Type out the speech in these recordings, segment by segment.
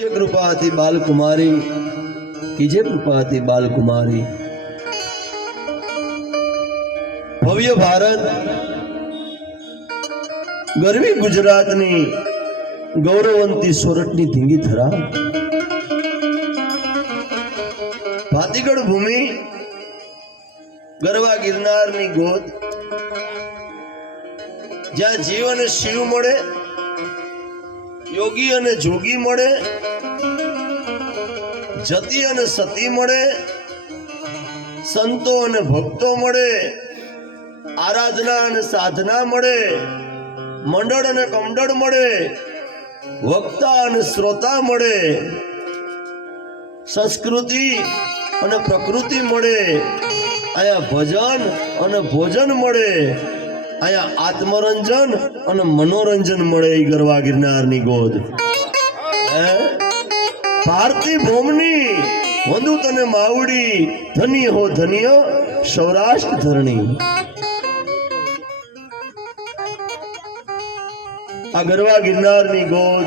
જે કૃપા હતી બાલકુમારી, કે જે કૃપા હતી બાલકુમારી. ભવ્ય ભારત, ગરવી ગુજરાતની ગૌરવંતી સોરઠની ધીંગી ધરા. ભાતીગઢ ભૂમિ, ગરવા ગિરનારની ગોદ. જ્યાં જીવ અને શિવ મળે, યોગી અને જોગી મળે જતી અને સતી મળે, સંતો અને ભક્તો મળે, આરાધના અને સાધના મળે, મંડળ અને કમંડળ મળે, વક્તા અને શ્રોતા મળે, સંસ્કૃતિ અને પ્રકૃતિ મળે અહીંયા ભજન અને ભોજન મળે અહીંયા આત્મરંજન અને મનોરંજન મળે એ ગરવા ગિરનારની હે? ભારતી ભૂમની વંદુ તને માવડી, ધન્ય હો ધન્ય, સૌરાષ્ટ્ર ધરણી. આ ગરવા ગિરનારની ગોદ,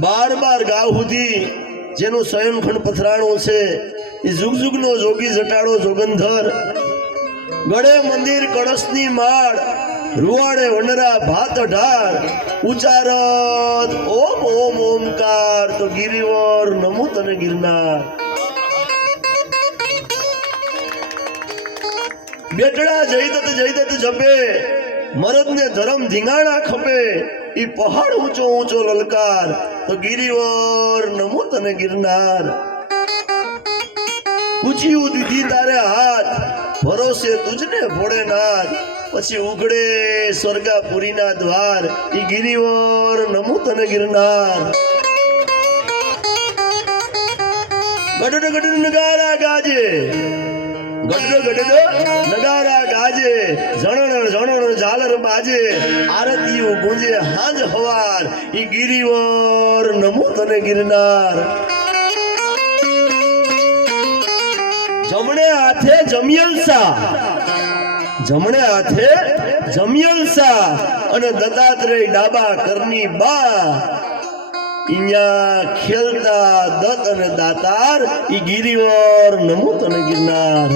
બાર બાર ગાવ સુધી જેનું સ્વયંખંડ પથરાણું છે, એ નો જોગી જટાડો જોગંધર. ગળે મંદિર કળશની માળ રૂવાડે વનરા ભાત ઢાળ. ઉચારત ઓમ ઓમ, ઓમકાર. તો ગિરિવર નમો તને ગિરનાર. બેટડા જયદત જયદત જપે. મરદને ધરમ ધીંગાણા ખપે. ઈ પહાડ ઊંચો ઊંચો લલકાર. તો ગિરિવર નમો તને ગિરનાર. પૂછ્યું દીધી તારે હાથ. ભરોસે તુજને ભોળેનાથ પછી ઉઘડે સ્વર્ગાપુરીના દ્વાર. ઈ ગિરિવર નમો તને ગિરનાર. ગડડ ગડડ નગારા ગાજે. ગડડ ગડડ નગારા ગાજે. જણણ જણણ ઝાલર બાજે. આરતીઓ ગુંજે હાંજ હવાર. ઈ ગિરિવર તને ગિરનાર. જમણે હાથે જમિયલ સા જમણે હાથે જમિયલ સા અને દત્તાત્રેય ડાબા કરની બા. અહીંયા ખેલતા દત્ત અને દાતાર, ઈ ગિરિવર નમૂત અને ગિરનાર.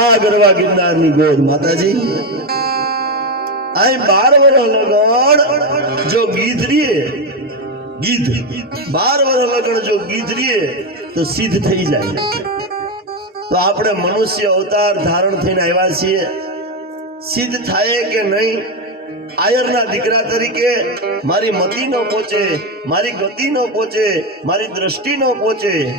આ ગરવા ગિરનારની ગોદ માતાજી. અહીં બાર વર્ષ લગણ જો ગીત ગીધ. બાર વર્ષ લગણ જો ગીધ રીએ, તો સિદ્ધ થઈ જાય. તો આપણે મનુષ્ય અવતાર ધારણ થઈને આવ્યા છીએ. સિદ્ધ થાય કે નહીં? આયરના દીકરા તરીકે મારી મતિ ન પહોંચે, મારી ગતિ ન પહોંચે, મારી દ્રષ્ટિ ન પહોંચે.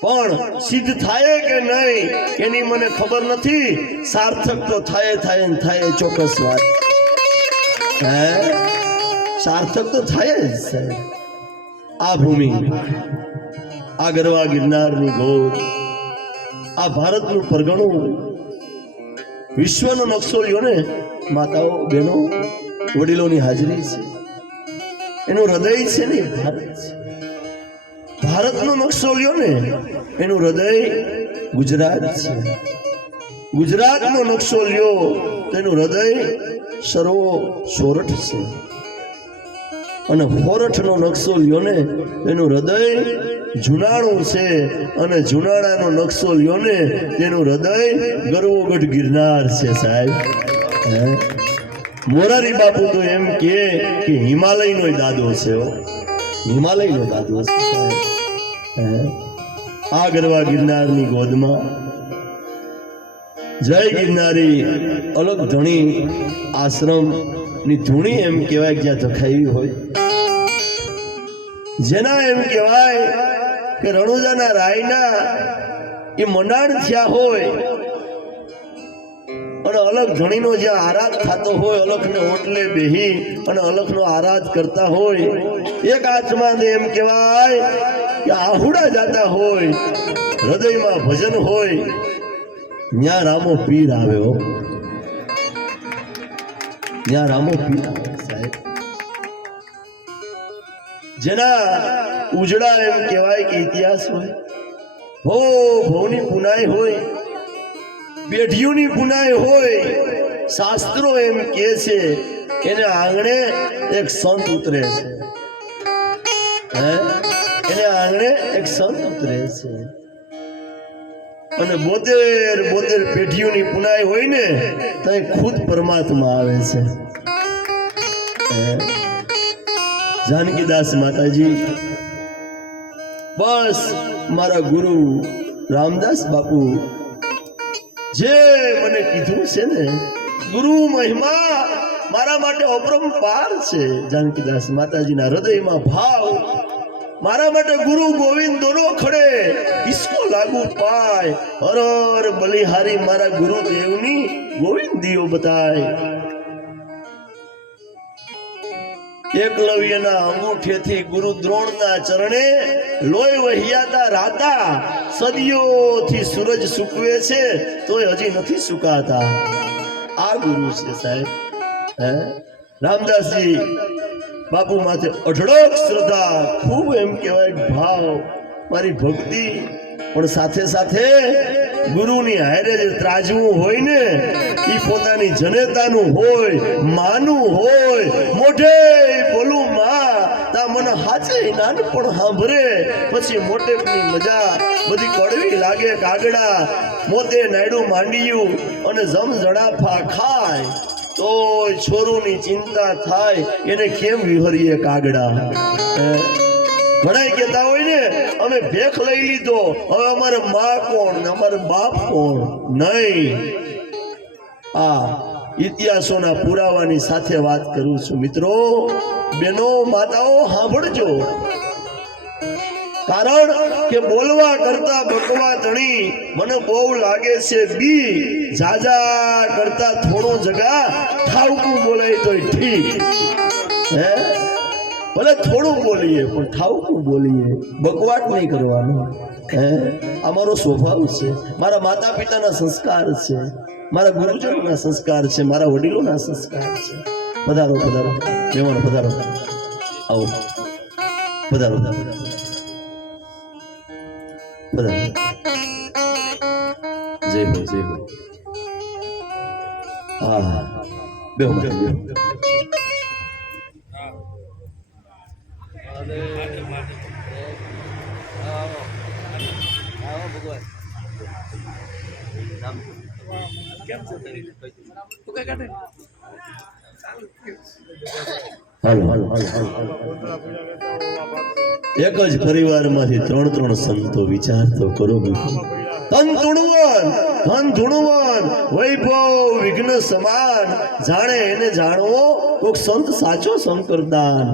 પણ સિદ્ધ થાય કે નહીં, એની મને ખબર નથી. સાર્થક તો થાય થાય ને થાય, ચોક્કસ વાત. હે? સાર્થક તો થાય જ, સાહેબ. આ ભૂમિ, આ ગરવા ગિરનારની ગોદ આ ભારતનું પરગણું વિશ્વનો નકશો લ્યો ને, માતાઓ, બહેનો, વડીલોની હાજરી છે. એનું હૃદય છે ને ભારત છે. ભારતનો નકશો લ્યો ને, એનું હૃદય ગુજરાત છે. ગુજરાતનો નકશો લ્યો એનું હૃદય સર્વો સોરઠ છે. અને હોરઠનો નકશો લ્યો ને એનું હૃદય જુનાણું છે અને જુનાળાનો નકશો લ્યો ને, તેનું હૃદય ગરવોગઢ ગિરનાર છે સાહેબ? મોરારી બાપુ તો એમ કે કે હિમાલયનો દાદો છે હિમાલયનો દાદો છે આ ગરવા ગિરનારની ગોદમાં. જય ગિરનારી, અલગ ધણી આશ્રમની ધૂણી એમ કહેવાય, જ્યાં ધખાવી હોય. જેના એમ કહેવાય કે રણુજાના રાયના એ મંડાણ થયા હોય. અને અલગ ધણીનો જ્યાં આરાધ થતો હોય, અલખને ઓટલે બેહી અને અલખનો આરાધ કરતા હોય. એક આત્મા એમ કહેવાય કે આહુડા જાતા હોય, હૃદયમાં ભજન હોય. ત્યાં રામો પીર આવ્યો ત્યાં રામો પીર સાહેબ. જેના ઉજળા એમ કહેવાય કે ઇતિહાસ હોય. હો ભવની પુનાઈ હોય પેઢીઓની પુનાય હોય, શાસ્ત્રો એમ કહે છે એને આંગણે એક સંત ઉતરે છે. હે? એને આંગણે એક સંત ઉતરે છે. અને બોતેર બોતેર પેઢીઓની પુનાઈ હોય ને, તો એ ખુદ પરમાત્મા આવે છે? જાનકીદાસ માતાજી બસ, મારા ગુરુ રામદાસ બાપુ. જે મને કીધું છે ને, ગુરુ મહિમા મારા માટે અપરંપાર છે, જાનકીદાસ માતાજીના હૃદયમાં ભાવ. મારા માટે ગુરુ ગોવિંદ દોનો ખડે, ઈસકો લાગુ પાય. હર હર બલિહારી મારા ગુરુદેવની ગોવિંદીઓ બતાય. એકલવ્યના અંગૂઠેથી ગુરુ દ્રોણના ચરણે લોહી વહ્યાતા રાતા સદીઓથી સૂરજ સૂકવે છે, તોય હજી નથી સુકાતા. આ ગુરુ છે સાહેબ. હે? રામદાસજી, બાપુ માથે અઢળક શ્રદ્ધા, ખૂબ એમ કહેવાય, ભાવ, મારી ભક્તિ પણ સાથે સાથે ગુરુની હારે જે ત્રાજવું હોય ને એ પોતાની જનેતાનું હોય, માનું હોય, મોઢે બોલું, માં, તા મને હાચે નાનપણ સાંભળે. પછી મોટેપની મજા, બધી કડવી લાગે, કાગડા, મોતે નાયડું માંડિયું અને જમ જડાફા ખાય. તોય છોરુની ચિંતા થાય, એને કેમ વિહરીએ કાગડા? ઘણા કહેતા હોય ને અમે ભેખ લઈ લીધો. હવે અમારે મા કોણ ને અમારે બાપ કોણ? નહીં. આ ઇતિહાસોના પુરાવાની સાથે વાત કરું છું. મિત્રો, બેનો, માતાઓ, સાંભળજો. કારણ કે બોલવા કરતા બકવા તણી મને બહુ લાગે છે. બી જાજા કરતા થોડો જગા ઠાવકું બોલાય તોય ઠીક. હે? ભલે થોડું બોલીએ, પણ ઠાવકું બોલીએ. બકવાટ નહીં કરવાનો. હે? અમારો સ્વભાવ છે. મારા માતા પિતાના સંસ્કાર છે. મારા ગુરુજનોના સંસ્કાર છે. મારા વડીલોના સંસ્કાર છે. પધારો પધારો. મહેમાનો પધારો. આવો. પધારો પધારો. જય હો જય હો. હા. બેહો માતા એક જ પરિવારમાંથી ત્રણ ત્રણ સંતો વિચાર તો કરો ધન ધૂણવન ધન ધૂણવન, વૈભવ, વિઘ્ન સમાન. જાણે એને જાણવો કોક સંત સાચો શંકરદાન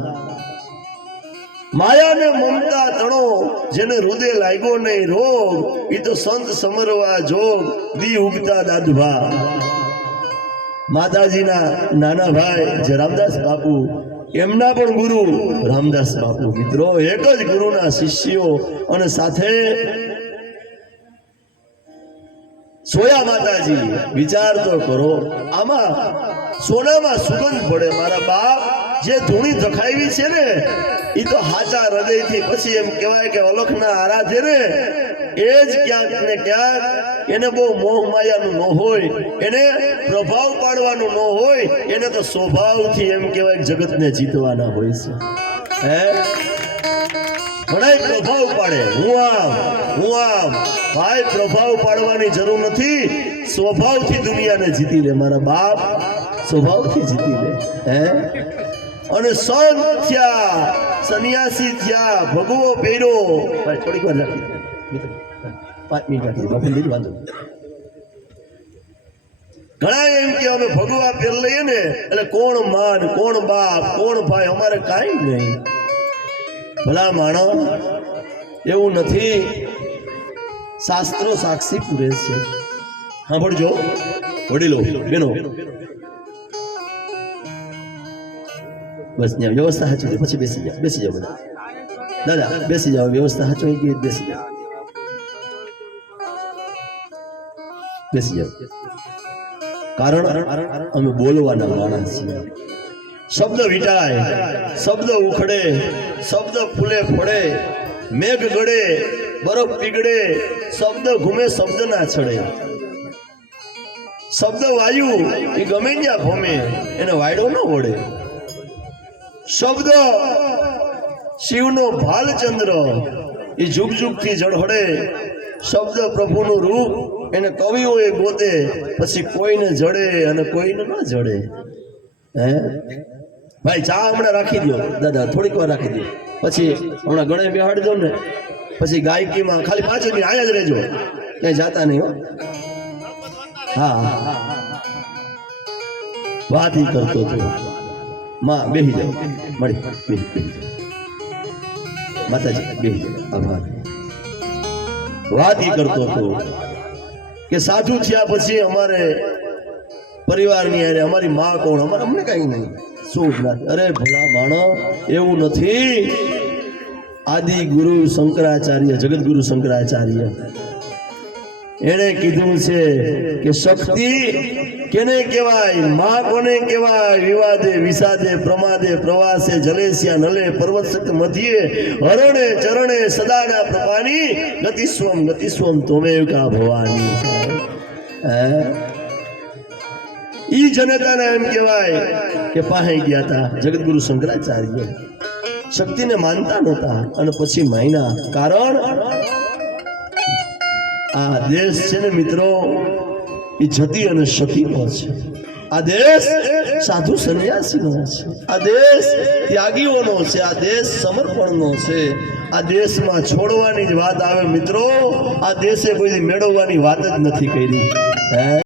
માયા ને મમતા તણો જેને હૃદય લાગ્યો નહીં રોગ એ તો સંત સમરવા જોગ, દી ઉગતા દાદભા માતાજીના નાના ભાઈ, જે રામદાસ બાપુ, એમના પણ ગુરુ, રામદાસ બાપુ. મિત્રો, એક જ ગુરુના શિષ્યો અને સાથે સોયા માતાજી. વિચાર તો કરો, આમાં સોનામાં સુગંધ પડે. મારા બાપ જે ધૂણી ધખાવી છે ને એ તો હાચા હૃદયથી પછી એમ કહેવાય કે અલખના આરાધે ને, એ જ ક્યાંક ને ક્યાંક એને બહુ મોહ માયાનું ન હોય, એને પ્રભાવ પાડવાનું ન હોય, એને તો સ્વભાવથી એમ કહેવાય જગતને જીતવાના હોય છે. હે? ભણાય પ્રભાવ પાડે. હું આમ હું આમ. ભાઈ, પ્રભાવ પાડવાની જરૂર નથી. સ્વભાવથી દુનિયાને જીતી લે મારા બાપ. સ્વભાવથી જીતી લે. હે? અને સંત થયા, સન્યાસી થયા, ભગવો પહેરો થોડીક વાર રાખી પાંચ મિનિટ રાખી. વાંધો ઘણા એમ કે અમે ભગવા પેર લઈએ ને, એટલે કોણ માન, કોણ બાપ, કોણ ભાઈ, અમારે કાંઈ નહીં. ભલા માણો એવું નથી. શાસ્ત્રો સાક્ષી પૂરે છે. સાંભળજો. વડીલો, બેનો બસ ત્યાં વ્યવસ્થા સાચી પછી બેસી જાઓ બેસી જાઓ બધા દાદા બેસી જાઓ વ્યવસ્થા સાચી ગઈ બેસી જાઓ બેસી જાઓ કારણ અમે બોલવાના માણસ છીએ શબ્દ વિટાય શબ્દ ઉખડે શબ્દ ફૂલે ફળે મેઘ ગળે બરફ પીગળે શબ્દ ઘૂમે શબ્દ ના છડે શબ્દ વાયુ એ ગમે ત્યાં ભમે એને વાયડો ન ઓળે શબ્દ. શિવનો ભાલચંદ્ર. એ જુગ જુગથી જળહળે શબ્દ પ્રભુનું રૂપ એને કવિઓએ ગોતે. પછી કોઈને જડે અને કોઈને ના જડે. હે? ભાઈ, ચા હમણાં રાખી દો દાદા, થોડીક વાર રાખી દો પછી હમણાં ગણે બેહાડી દો ને. પછી ગાયકીમાં ખાલી પાંચ મિનિટ આયા જ રહેજો. ક્યાંય જાતા નહીં હો. હા વાત કરતો હતો. માં બેહી જાઓ. મળી, બેહી બેહી જાઓ. માતાજી, બેહી જાઓ. આભાર. વાત એ કરતો હતો કે સાધુ થયા પછી અમારે પરિવારની અરે અમારી માં કોણ? અમારે અમને કઈ નહીં. શું અરે ભલા માણો, એવું નથી. આદિ ગુરુ શંકરાચાર્ય, જગદગુરુ શંકરાચાર્ય. એણે કીધું છે કે શક્તિ કેને કહેવાય? મા કોને કહેવાય? વિવાદે, વિષાદે, પ્રમાદે, પ્રવાસે, જલેસ્યા, નલે પર્વત મધ્યે, હરણે, ચરણે, સદાના પ્રભાની ગતિસ્વમ ગતિસ્વમ તોમેવ કા ભવાની. ઈ જનતાને એમ કહેવાય કે પાહે ગયા હતા જગતગુરુ શંકરાચાર્ય. શક્તિને માનતા નહોતા અને પછી માયના. કારણ? આ દેશ છે ને મિત્રો એ જતી અને સતીનો છે. આ દેશ સાધુ સંન્યાસીનો છે. આ દેશ ત્યાગીઓનો છે. આ દેશ સમર્પણનો છે. આ દેશમાં છોડવાની જ વાત આવે મિત્રો. આ દેશે કોઈ મેળવવાની વાત જ નથી કરી.